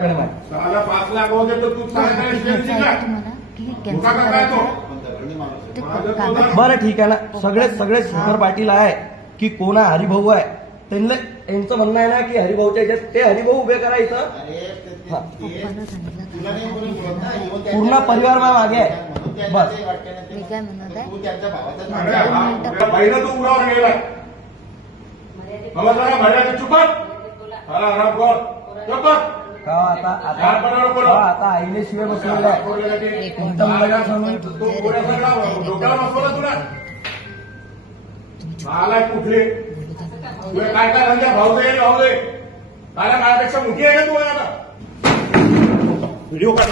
साला 5 लाख होते तर तू बरं ठीक आहे ना. सगळे शेखर पाटील आहे की कोण आहे, हरिभाऊ आहे. त्यांना यांचं म्हणणं आहे ना की हरिभाऊच्या याच्यात ते हरिभाऊ उभे करा इथं. पूर्ण परिवार मागे आहे. बस मी काय म्हणत आहे, बहिण तू उरावर गेला मला जरा भड्याचं चुपत मला आराम कर चुपत आता आईने शिवाय बसलेला आहे. डोक्याला बसवला तुला मला कुठले तुला काय काय म्हणजे भाऊ दे भाऊ दे मला माझ्यापेक्षा मोठी आहे का तू आता व्हिडिओ काढ